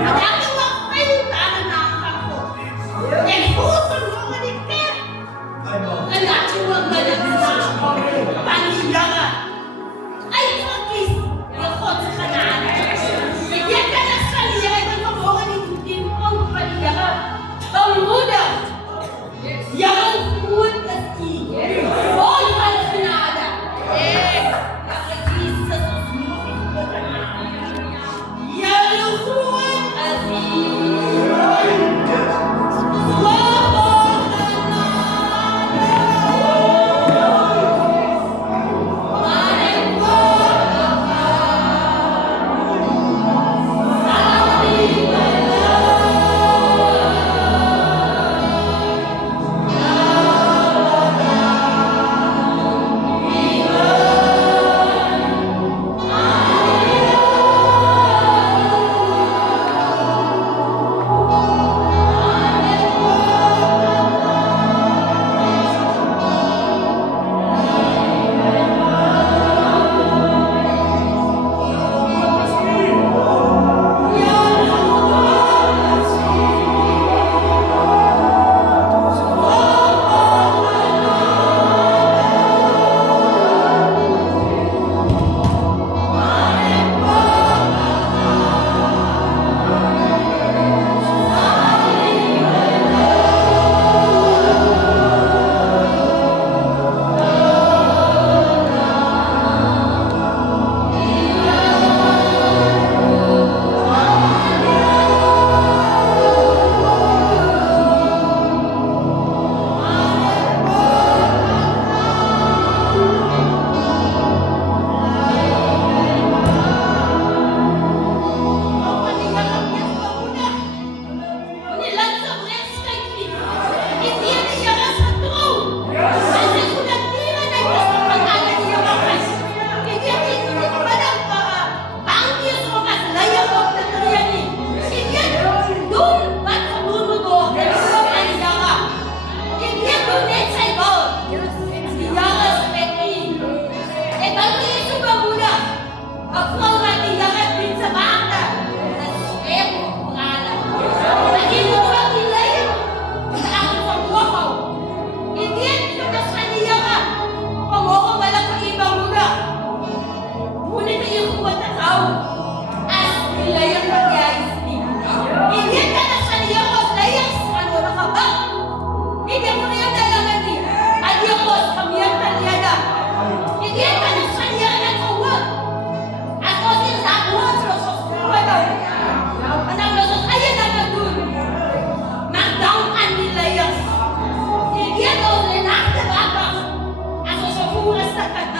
Dati mo kayo tahan na ang kampo. Eh, puso mo ka ni Ker. Anak, huwag na lang sa panila ka. Ay, fakis, yakot sa kanaan. Bigyan ka na sa liya, ay magpabuha ni Putin ang panila ka. Tamuda! Yang kuat kasi. All ka na sinada. Nakikisa sa sumunod. Yang kuat kasi. Sa